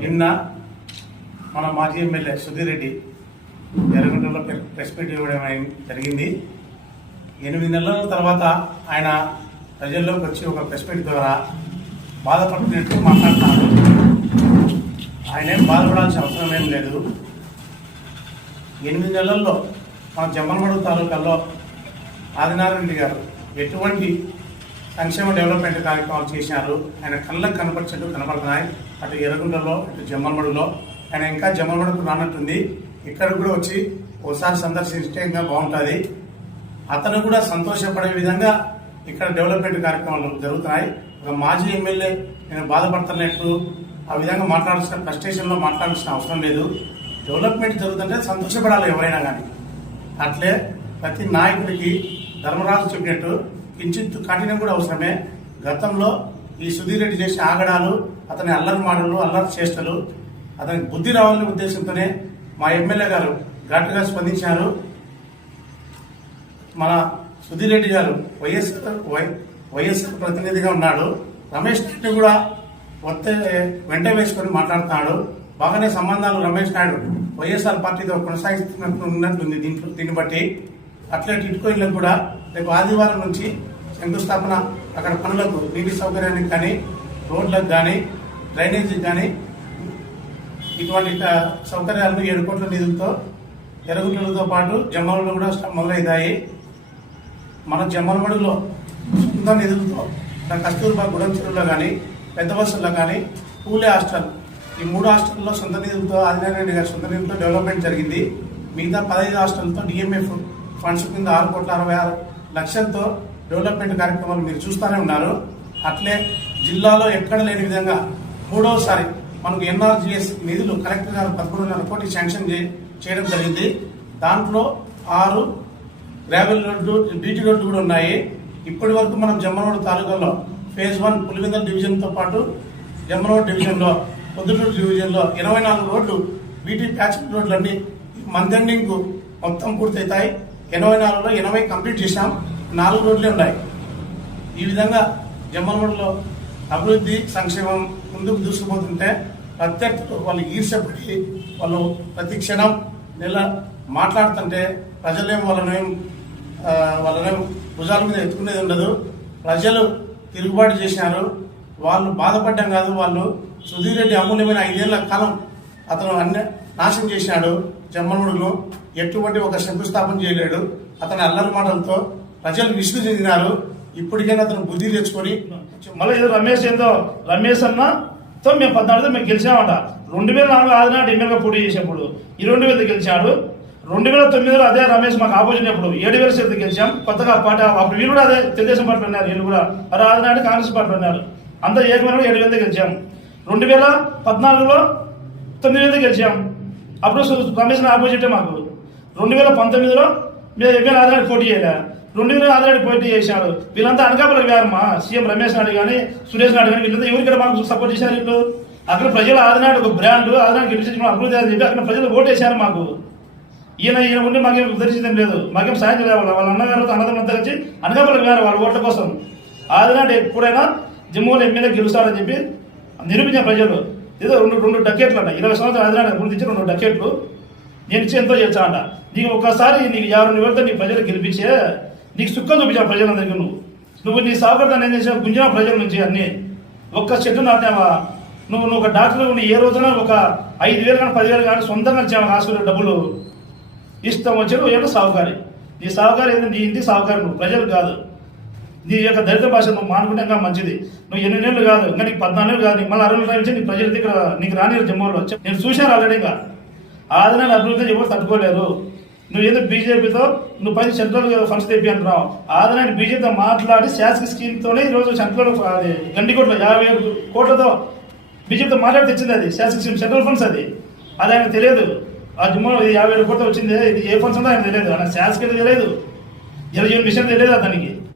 నిన్న మన మాజీ ఎమ్మెల్యే సుధీర్ రెడ్డి ఎర్రగొండలో ప్రెస్ మీట్ ఇవ్వడం జరిగింది. ఎనిమిది నెలల తర్వాత ఆయన ప్రజల్లోకి వచ్చి ఒక ప్రెస్ మీట్ ద్వారా బాధపడుతున్నట్టు మాట్లాడుతున్నారు. ఆయన ఏం బాధపడాల్సిన అవసరం ఏం లేదు. ఎనిమిది నెలల్లో మన జమ్మలమడుగు తాలూకాలో ఆదినారాయణ గారు ఎటువంటి సంక్షేమ డెవలప్మెంట్ కార్యక్రమాలు చేశారు? ఆయన కళ్ళకు కనపరిచేట్టు కనపడుతున్నాయి. అటు ఎర్రగుండలో ఇటు జమ్మలమడులో. ఆయన ఇంకా జమ్మలమడుగు రానట్టుంది. ఇక్కడ కూడా వచ్చి ఒకసారి సందర్శిస్తే ఇంకా బాగుంటుంది. అతను కూడా సంతోషపడే విధంగా ఇక్కడ డెవలప్మెంట్ కార్యక్రమాలు జరుగుతున్నాయి. ఒక మాజీ ఎమ్మెల్యే నేను బాధపడుతున్నట్టు ఆ విధంగా మాట్లాడాల్సిన ఫ్రస్ట్రేషన్లో మాట్లాడాల్సిన అవసరం లేదు. డెవలప్మెంట్ జరుగుతుంటే సంతోషపడాలి ఎవరైనా కానీ అట్లే ప్రతి నాయకుడికి ధర్మరాజు చెప్పినట్టు కించిత్ కఠినం కూడా అవసరమే. గతంలో ఈ సుధీర్ రెడ్డి చేసిన ఆగడాలు అతని అల్లరి మాటలు అల్లరి చేష్టలు అతనికి బుద్ధి రావాలనే ఉద్దేశంతోనే మా ఎమ్మెల్యే గారు ఘాటుగా స్పందించారు. మన సుధీర్ రెడ్డి గారు వైఎస్ఆర్ వై- వైఎస్ఆర్ ప్రతినిధిగా ఉన్నాడు. రమేష్ రెడ్డి కూడా వస్తే వెంట వేసుకొని మాట్లాడుతున్నాడు. బాగానే సంబంధాలు రమేష్ నాయుడు వైఎస్ఆర్ పార్టీతో కొనసాగిస్తున్నట్టు ఉన్నట్టుంది దీంట్లో దీన్ని బట్టి. అట్లే టిట్కోయిన్లకు కూడా రేపు ఆదివారం నుంచి శంకుస్థాపన అక్కడ పనులకు నీటి సౌకర్యానికి కానీ రోడ్లకు కానీ డ్రైనేజీకి కానీ ఇటువంటి సౌకర్యాలను ఏడు కోట్ల నిధులతో ఎరుగుట్లతో పాటు జమ్మలలో కూడా మొదలైతాయి మన జమ్మలమడుగులో సొంత నిధులతో కస్తూర్బా గుడం చెరువులో కానీ పెద్ద బస్సుల్లో కానీ పూలే హాస్టల్. ఈ మూడు హాస్టల్లో సొంత నిధులతో ఆదినారాయణ గారి సొంత నిధులతో డెవలప్మెంట్ జరిగింది. మిగతా పదహైదు హాస్టల్తో డిఎంఎఫ్ ఫండ్స్ కింద ఆరు కోట్ల అరవై ఆరు లక్షలతో డెవలప్మెంట్ కార్యక్రమాలు మీరు చూస్తూనే ఉన్నారు. అట్లే జిల్లాలో ఎక్కడ లేని విధంగా మూడవసారి మనకు ఎన్ఆర్జిఎస్ నిధులు కలెక్టర్ గారు పదకొండున్నర కోటి శాంక్షన్ చేయడం జరిగింది. దాంట్లో ఆరు గ్రావెల్ రోడ్లు బీటీ రోడ్లు కూడా ఉన్నాయి. ఇప్పటి వరకు మనం జమ్మనోడు తాలూకాలో ఫేజ్ వన్ పులివెందల డివిజన్తో పాటు జమ్మనోడు డివిజన్లో పొద్దుటూరు డివిజన్లో ఇరవై నాలుగు రోడ్లు బీటీ ప్యాచ్ రోడ్లన్నీ మంత్ ఎండింగ్ మొత్తం పూర్తవుతాయి ఎనభై నాలుగులో ఎనభై కంప్లీట్ చేశాం. నాలుగు రోడ్లే ఉన్నాయి. ఈ విధంగా జమ్మలమూడిలో అభివృద్ధి సంక్షేమం ముందుకు దూసుకుపోతుంటే ప్రత్యర్థులు వాళ్ళు ఈర్షపడి వాళ్ళు ప్రతి క్షణం నెల మాట్లాడుతుంటే ప్రజలేం వాళ్ళనేం వాళ్ళనేం భుజాల మీద ఎత్తుకునేది ఉండదు. ప్రజలు తిరుగుబాటు చేశారు. వాళ్ళు బాధపడ్డం కాదు. వాళ్ళు సుధీర్ రెడ్డి అమూల్యమైన ఐదేళ్ళ కాలం అతను అన్ని నాశనం చేశాడు జమ్మలమూడులో ఎటువంటి ఒక శంకుస్థాపన చేయలేడు. అతని అల్లరి మాటలతో ప్రజలు విసుగు చెందినారు ఇప్పటికైనా అతను బుద్ధి తెచ్చుకొని మళ్ళీ ఏదో రమేష్ ఏందో రమేష్ అన్న తో మేము పద్నాలుగుతో మేము గెలిచామట. రెండు వేల నాలుగు ఆదినాడు ఎమ్మెల్యేగా పోటీ చేసినప్పుడు ఈ రెండు వేలతో గెలిచాడు. రెండు వేల తొమ్మిదిలో అదే రమేష్ మాకు ఆపోజిట్ అప్పుడు ఏడు వేల సీట్లు గెలిచాం. కొత్తగా పార్టీ అప్పుడు వీళ్ళు కూడా అదే తెలుగుదేశం పార్టీ ఉన్నారు వీళ్ళు కూడా. అరే ఆదినాడు కాంగ్రెస్ పార్టీ ఉన్నారు. అంతా ఏకమైన ఏడు వేలతో గెలిచాం. రెండు వేల పద్నాలుగులో తొమ్మిది వేలతో గెలిచాం. అప్పుడు రమేష్ ఆపోజిటే మాకు. రెండు వేల పంతొమ్మిదిలో మేము ఎమ్మెల్యే ఆదినాడు పోటీ చేయలే. రెండు వేల ఆదినాడు పోటీ చేశారు. వీళ్ళంతా అనకాపల్లి గారమ్మా. సీఎం రమేష్ నాయుడు కానీ సురేష్ నాయుడు కానీ వీళ్ళంతా ఎవరికైనా మాకు సపోర్ట్ చేశారు వీళ్ళు అక్కడ ప్రజలు ఆదినాడు ఒక బ్రాండ్ ఆదినాడు గెలిపించడం అభివృద్ధి అని చెప్పి అక్కడ ప్రజలు ఓటు వేశారు మాకు. ఈయన ఈయన ఉండి మాకేం ఉద్ధరించడం లేదు. మాకేం సాయం చేయలేదు వాళ్ళ అన్నగారు అన్నదమ్మంతా వచ్చి అనకాపల్లి గారు వాళ్ళ ఓట్ల కోసం ఆదినాడు ఎప్పుడైనా జమ్మూలో ఎమ్మెల్యే గెలుస్తారని చెప్పి నిరూపించిన ప్రజలు. ఏదో రెండు రెండు డకెట్లు అంట ఇరవై సంవత్సరాలు ఆదినాడు అభివృద్ధి రెండు డకెట్లు. నేను ఇచ్చి ఎంతో చేస్తా అంట నీకు ఒకసారి నీకు యాభై రెండు వేలతో నీ ప్రజలు గెలిపించే నీకు సుఖం చూపించావు ప్రజలందరికీ నువ్వు. నువ్వు నీ సహకారం ఏం చేసావు? గుంజిన ప్రజల నుంచి అన్ని. ఒక్క చెట్టు నాటావా నువ్వు నువ్వు ఒక డాక్టర్ నువ్వు ఏ రోజున ఒక ఐదు వేలు కానీ పదివేలు కానీ సొంతంగా ఇచ్చావు హాస్పిటల్ డబ్బులు? ఇష్టం వచ్చాడు నువ్వు ఏంటో నీ సాగుకారి ఏంటంటే నీ ఇంటి సాగుకారి నువ్వు ప్రజలు కాదు. నీ యొక్క దళిత భాష నువ్వు మానుకుంటే ఇంకా మంచిది. నువ్వు ఎన్ని నెలలు కాదు ఇంకా నీకు పద్నాలుగు కాదు మళ్ళీ అరవై నెలలు నీ ప్రజల దగ్గర నీకు రాని జమ్మూరులో. నేను చూశాను ఆల్రెడీ ఇంకా. నెలల అభివృద్ధి ఎవరు తట్టుకోలేరు. నువ్వు ఏదో బీజేపీతో? నువ్వు పది సెంట్రల్ ఫండ్స్ తెప్పి అంటున్నావు. ఆదరణ బీజేపీతో మాట్లాడి శాసక స్కీమ్తోనే ఈరోజు సెంట్రల్ అది గండికోట్లో యాభై ఏడు కోట్లతో బీజేపీతో మాట్లాడి తెచ్చింది అది. శాసక స్కీమ్ సెంట్రల్ ఫండ్స్ అది. అది ఆయన తెలియదు. ఆ జమ్మూ ఇది యాభై ఏడు కోట్లు వచ్చింది. ఇది ఏ ఫండ్స్ ఉందో ఆయన తెలియదు. ఆయన శాసక తెలియదు? జలజీవన్ మిషన్ తెలియదు అతనికి.